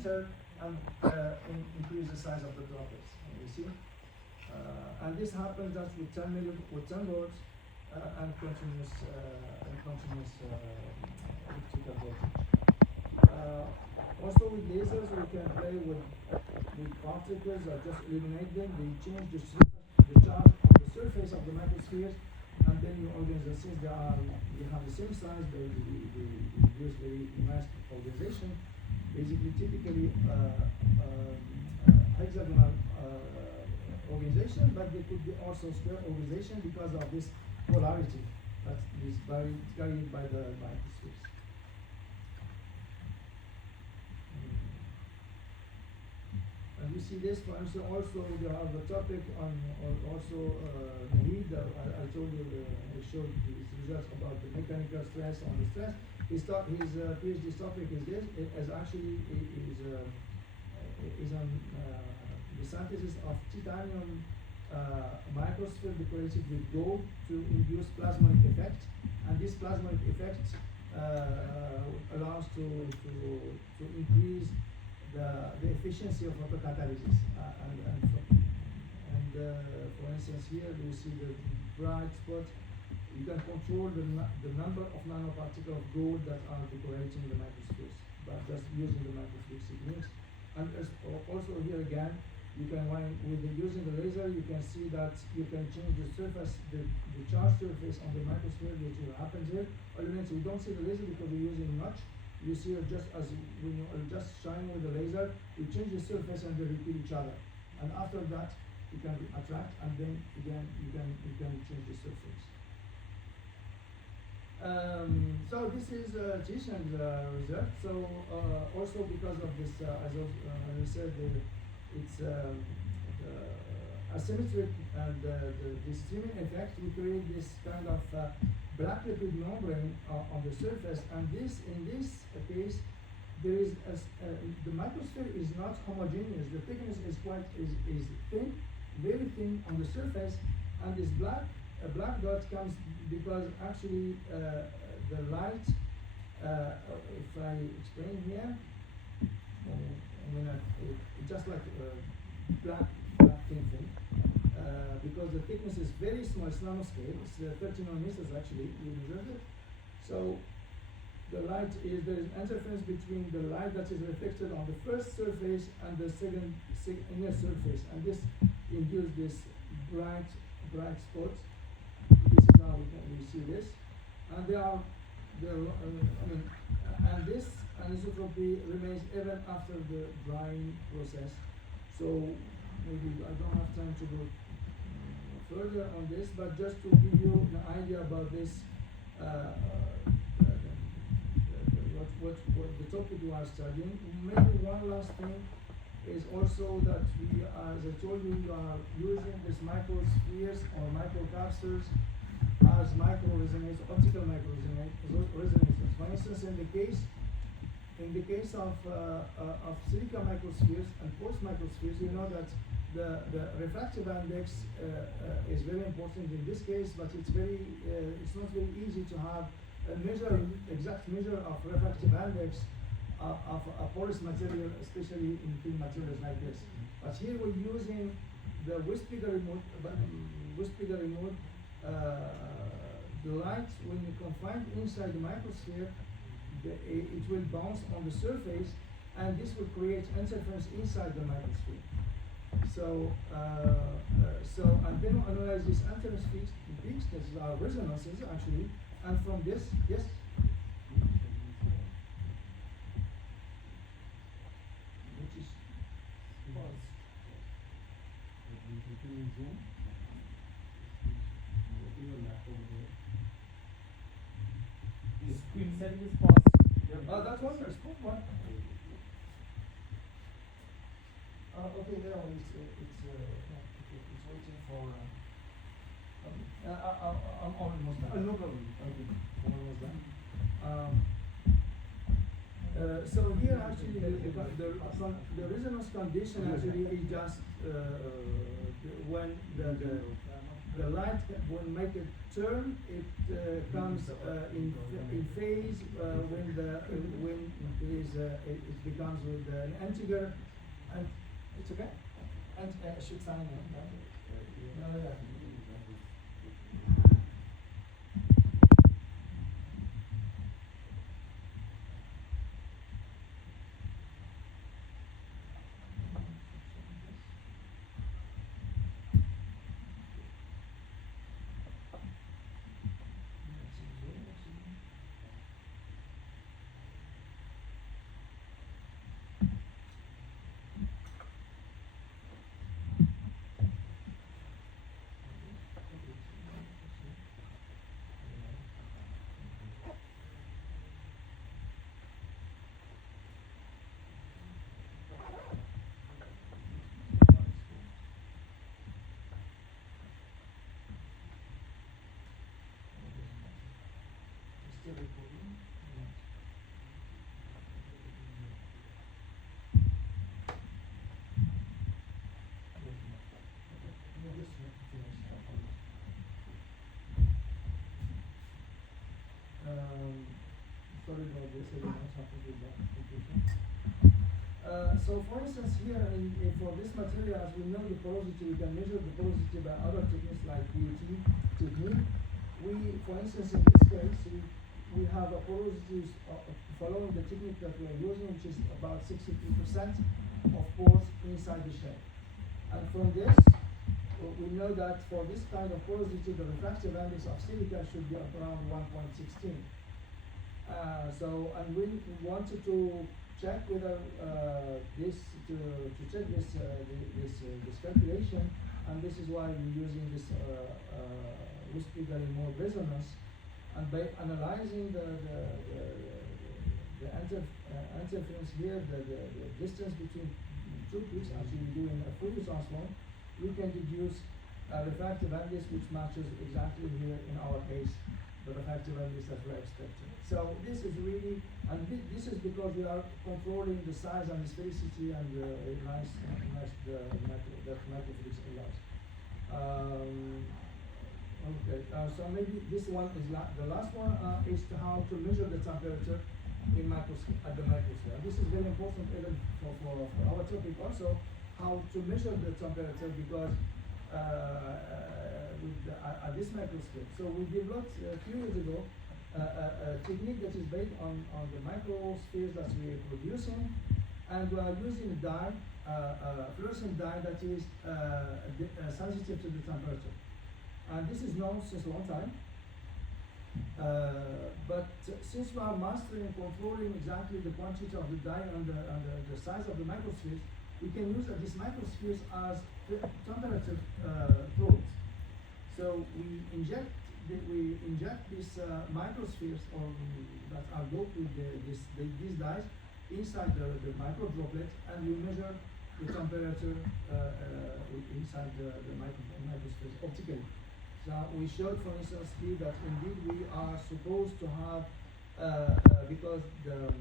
enter and increase the size of the droplets. You see? And this happens just with 10 volts and continuous electrical voltage. Also with lasers, we can play with particles or just eliminate them. They change the charge on the surface of the microspheres, and then you organize them. Since they have the same size, they use very nice organization. Basically, typically hexagonal organization, but they could be also square organization because of this polarity that is carried by the microspheres. And you see this, for instance, also they have a topic on also the heat. I told you, I showed his results about the mechanical stress on the stress. His PhD topic is this. It is actually is on the synthesis of titanium microsphere decorated with gold to induce plasmonic effect, and this plasmonic effect allows to increase the efficiency of photocatalysis. For instance, here you see the bright spot. You can control the number of nanoparticles of gold that are decorating the microspheres by just using the microscope techniques. And also here again, you can, using the laser, you can see that you can change the surface, the charge surface on the microsphere, which will happen here. Elements, we don't see the laser because we're using much. You see it just as when you are just shining with the laser, you change the surface and they repeat each other. And after that, you can attract, and then again you can change the surface. So this is Tishan's result. So also because of this, as I said, it's asymmetric and the streaming effect, we create this kind of black liquid membrane on the surface, and in this case, there is the microsphere is not homogeneous. The thickness is thin, very thin on the surface, and this black dot comes because actually the light. If I explain here, it's just like black thin thing. Because the thickness is very small, it's nanoscale, it's 30 nanometers actually, we measured it. So the light is, there is interference between the light that is reflected on the first surface and the second inner surface, and this induces this bright spot. This is how we see this, and and this anisotropy remains even after the drying process. So maybe I don't have time to go further on this, but just to give you an idea about this, what the topic we are studying. Maybe one last thing is also that we, as I told you, we are using these microspheres or microcapsules as microresonators, optical microresonators. For instance, in the case of silica microspheres and post microspheres, you know that the refractive index is very important in this case, but it's not very easy to have a exact measure of refractive index of a porous material, especially in thin materials like this. But here we're using the Wispiger remote. The light, when you confine inside the microsphere, it will bounce on the surface, and this will create interference inside the microsphere. So, and then we analyze these interference peaks, this is our resonances actually, and from this, yes? Which is pause. The screen setting is pause. That one is called one. Okay, no, it's waiting for. I'm almost done. No problem. Okay, almost done. So here actually the resonance condition actually is just when the the light when make it turn, it comes in phase when it becomes with an integer, and it's okay. And should sign in. Yeah. Still recording? Sorry about this, I don't know what's happened with that computer. So for instance here, for this material, as we know the porosity, we can measure the porosity by other techniques like PET technique. For instance, in this case, we have a porosity following the technique that we are using, which is about 63% of pores inside the shell. And from this, we know that for this kind of porosity, the refractive index of silica should be around 1.16. And we wanted to check whether this calculation, and this is why we're using this Westphal resonance, and by analyzing the interference here, the distance between two peaks, as we do in a Fourier transform, we can deduce a refractive index which matches exactly here in our case the refractive index that we're expecting. So this is really, and this is because we are controlling the size and the sphericity and the microphysics allows. Okay, so maybe this one is the last one is how to measure the temperature in at the microscale. This is very important even for our topic also, how to measure the temperature, because at this microscope. So we developed a few years ago a technique that is based on the microspheres that we are producing, and we are using a dye, fluorescent dye that is sensitive to the temperature. And this is known since a long time. But since we are mastering and controlling exactly the quantity of the dye and the size of the microspheres, we can use these microspheres as temperature probes. So we inject these microspheres that are doped with these dyes inside the micro droplets, and we measure the temperature inside the microspheres optically. So we showed, for instance, here that indeed we are supposed to have, because the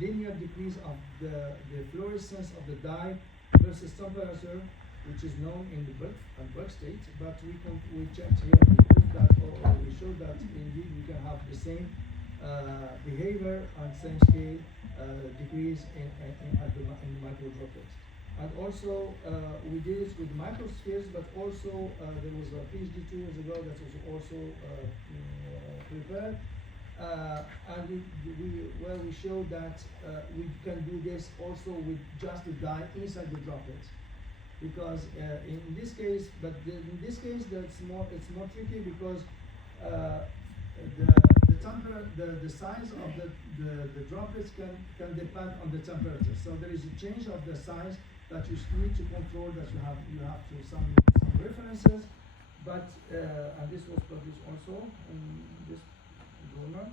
linear decrease of the fluorescence of the dye versus temperature, which is known in the bulk state, but we checked here, we proved that, or we showed that indeed we can have the same behavior on same scale decrease in the micro droplets. And also we did it with microspheres, but also there was a PhD 2 years ago that was also prepared, and we showed that we can do this also with just the dye inside the droplets, because in this case, it's more tricky, because the size of the droplets can depend on the temperature. So there is a change of the size that you need to control, that you have to some references, but and this was published also in this journal.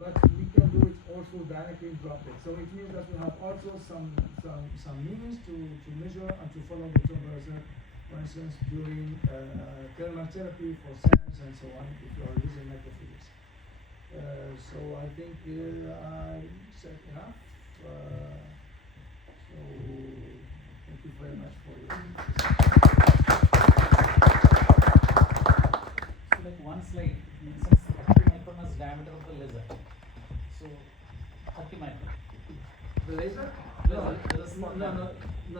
But we can do it also directly in droplets. So it means that we have also some means to measure and to follow the temperature, for instance, during thermal therapy for cells and so on, if you are using microphysics. So I think I said enough. So thank you very much for your one slide mentions 30 micron as diameter of the laser. So 30 micron. The laser? Laser, there is No, one no, diameter. no,